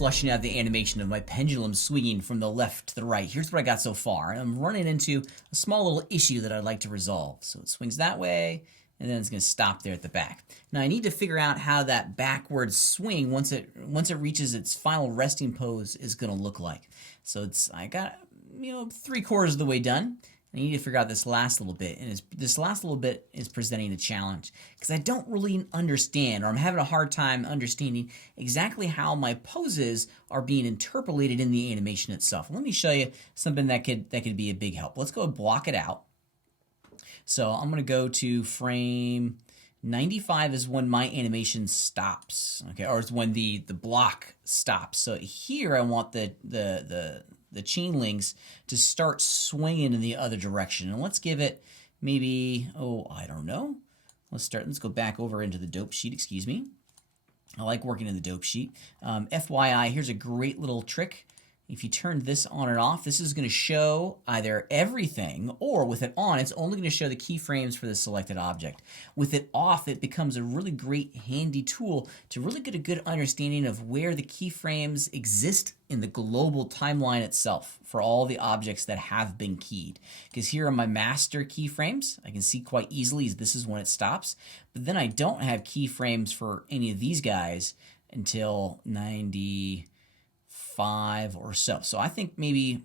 flushing out the animation of my pendulum swinging from the left to the right. Here's what I got so far. I'm running into a small little issue that I'd like to resolve. So it swings that way, and then it's going to stop there at the back. Now I need to figure out how that backward swing, once it reaches its final resting pose, is going to look like. So I got 3/4 of the way done. I need to figure out this last little bit, and this last little bit is presenting a challenge because I don't really understand, or I'm having a hard time understanding exactly how my poses are being interpolated in the animation itself. Let me show you something that could be a big help. Let's go block it out. So I'm going to go to frame 95 is when my animation stops, okay, or it's when the block stops. So here I want the chain links to start swinging in the other direction. And let's give it maybe, I don't know. Let's go back over into the dope sheet, excuse me. I like working in the dope sheet. FYI, here's a great little trick. If you turn this on and off, this is going to show either everything, or with it on, it's only going to show the keyframes for the selected object. With it off, it becomes a really great handy tool to really get a good understanding of where the keyframes exist in the global timeline itself for all the objects that have been keyed. Because here are my master keyframes. I can see quite easily this is when it stops. But then I don't have keyframes for any of these guys until 95 or so. So I think maybe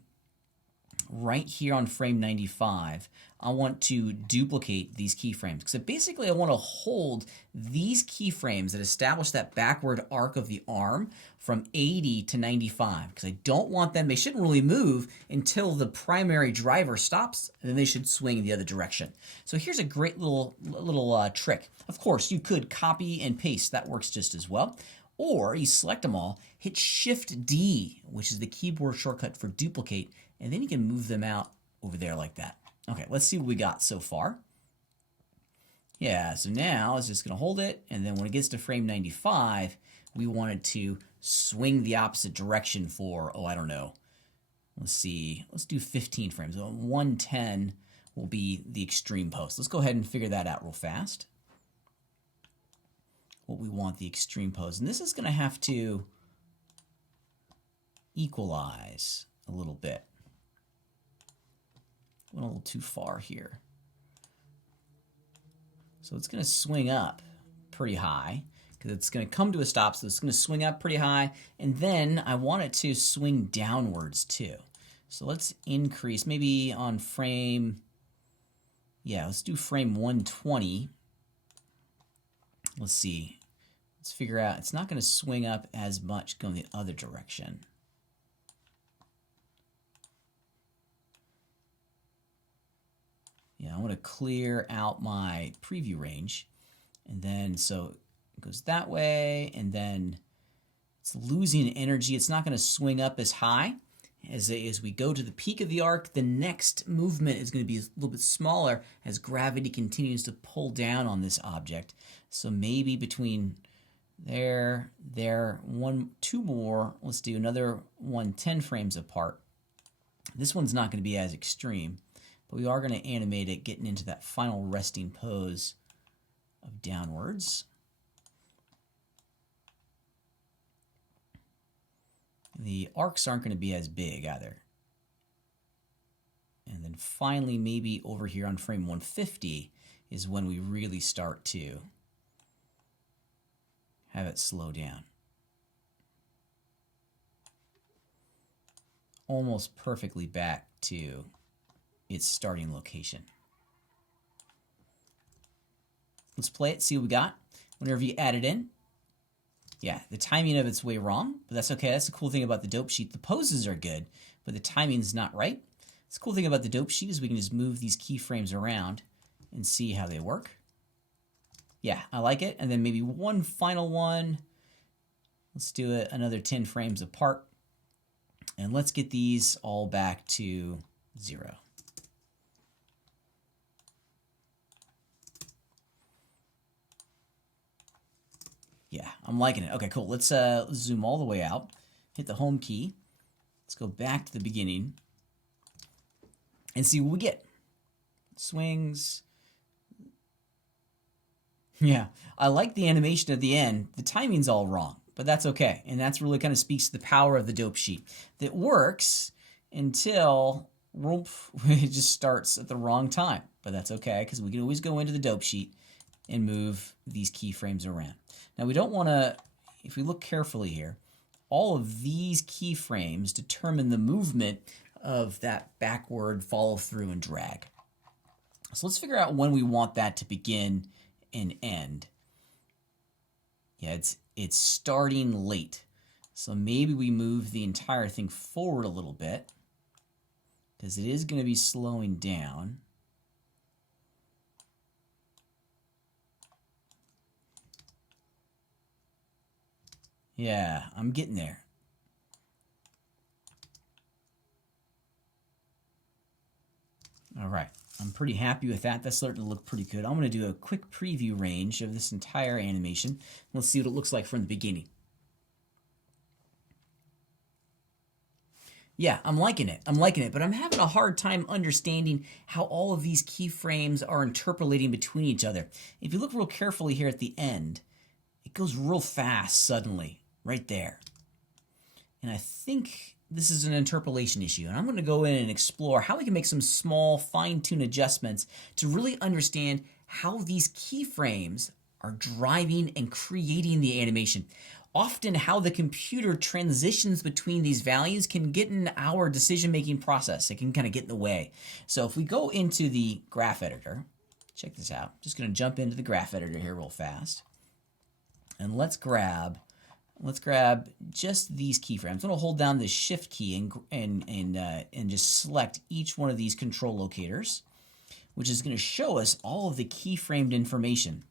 right here on frame 95, I want to duplicate these keyframes, because basically I want to hold these keyframes that establish that backward arc of the arm from 80 to 95, because I don't want them, they shouldn't really move until the primary driver stops, and then they should swing the other direction. So here's a great little trick. Of course, you could copy and paste, that works just as well. Or you select them all, hit Shift D, which is the keyboard shortcut for duplicate, and then you can move them out over there like that. Okay, let's see what we got so far. Yeah, so now it's just going to hold it, and then when it gets to frame 95, we want it to swing the opposite direction for, I don't know. Let's see, let's do 15 frames. 110 will be the extreme post. Let's go ahead and figure that out real fast. What we want the extreme pose. And this is going to have to equalize a little bit. Went a little too far here. So it's going to swing up pretty high because it's going to come to a stop. So it's going to swing up pretty high. And then I want it to swing downwards too. So let's increase maybe on frame, let's do frame 120. Let's see. Let's figure out, it's not going to swing up as much going the other direction. I want to clear out my preview range. And then, so it goes that way, and then it's losing energy. It's not going to swing up as high. As we go to the peak of the arc, the next movement is going to be a little bit smaller as gravity continues to pull down on this object. So maybe between there, two more, let's do another 110 frames apart. This one's not going to be as extreme, but we are going to animate it getting into that final resting pose of downwards. The arcs aren't going to be as big either. And then finally, maybe over here on frame 150 is when we really start to have it slow down. Almost perfectly back to its starting location. Let's play it, see what we got. Whenever you add it in, the timing of it's way wrong, but that's okay. That's the cool thing about the dope sheet. The poses are good, but the timing's not right. The cool thing about the dope sheet is we can just move these keyframes around and see how they work. Yeah, I like it. And then maybe one final one. Let's do it another 10 frames apart. And let's get these all back to 0. Yeah, I'm liking it. Okay, cool. Let's zoom all the way out. Hit the home key. Let's go back to the beginning and see what we get. Swings. Yeah, I like the animation at the end. The timing's all wrong, but that's okay. And that's really kind of speaks to the power of the dope sheet. That works until it just starts at the wrong time. But that's okay, because we can always go into the dope sheet and move these keyframes around. Now we don't want to, if we look carefully here, all of these keyframes determine the movement of that backward follow through and drag. So let's figure out when we want that to begin and end. Yeah, it's starting late. So maybe we move the entire thing forward a little bit, because it is going to be slowing down. Yeah, I'm getting there. All right, I'm pretty happy with that. That's starting to look pretty good. I'm going to do a quick preview range of this entire animation. Let's see what it looks like from the beginning. Yeah, I'm liking it. But I'm having a hard time understanding how all of these keyframes are interpolating between each other. If you look real carefully here at the end, it goes real fast suddenly, right there. And I think this is an interpolation issue. And I'm going to go in and explore how we can make some small fine-tune adjustments to really understand how these keyframes are driving and creating the animation. Often how the computer transitions between these values can get in our decision-making process. It can kind of get in the way. So if we go into the graph editor, check this out. I'm just going to jump into the graph editor here real fast. And let's grab just these keyframes. I'm going to hold down the shift key and just select each one of these control locators, which is going to show us all of the keyframed information.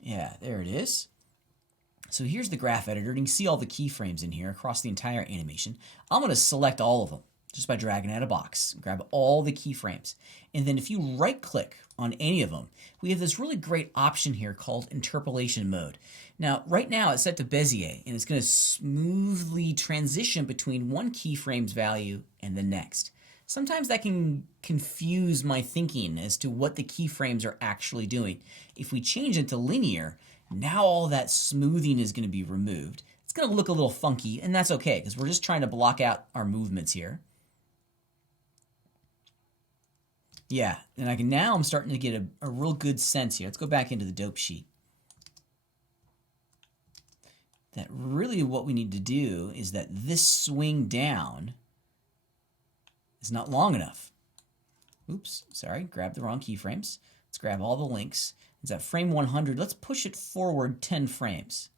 Yeah, there it is. So here's the graph editor, and you can see all the keyframes in here across the entire animation. I'm going to select all of them just by dragging out a box. Grab all the keyframes. And then if you right-click on any of them, we have this really great option here called Interpolation Mode. Now, right now it's set to Bezier, and it's going to smoothly transition between one keyframe's value and the next. Sometimes that can confuse my thinking as to what the keyframes are actually doing. If we change it to linear, now all that smoothing is going to be removed. It's going to look a little funky, and that's okay, because we're just trying to block out our movements here. Yeah, and now I'm starting to get a real good sense here. Let's go back into the dope sheet. That really what we need to do is that this swing down is not long enough. Oops, sorry, grabbed the wrong keyframes. Let's grab all the links. It's at frame 100. Let's push it forward 10 frames.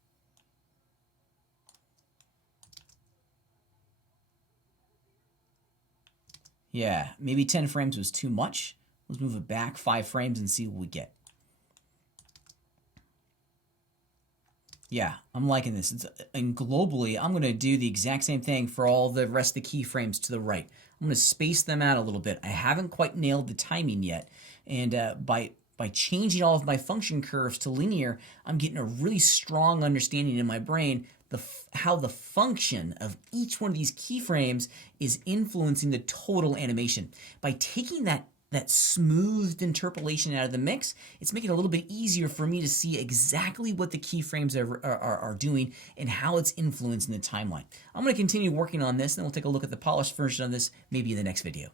Yeah, maybe 10 frames was too much. Let's move it back 5 frames and see what we get. Yeah, I'm liking this. And globally, I'm going to do the exact same thing for all the rest of the keyframes to the right. I'm going to space them out a little bit. I haven't quite nailed the timing yet. And by changing all of my function curves to linear, I'm getting a really strong understanding in my brain how the function of each one of these keyframes is influencing the total animation. By taking that smoothed interpolation out of the mix, it's making it a little bit easier for me to see exactly what the keyframes are doing and how it's influencing the timeline. I'm going to continue working on this, and then we'll take a look at the polished version of this maybe in the next video.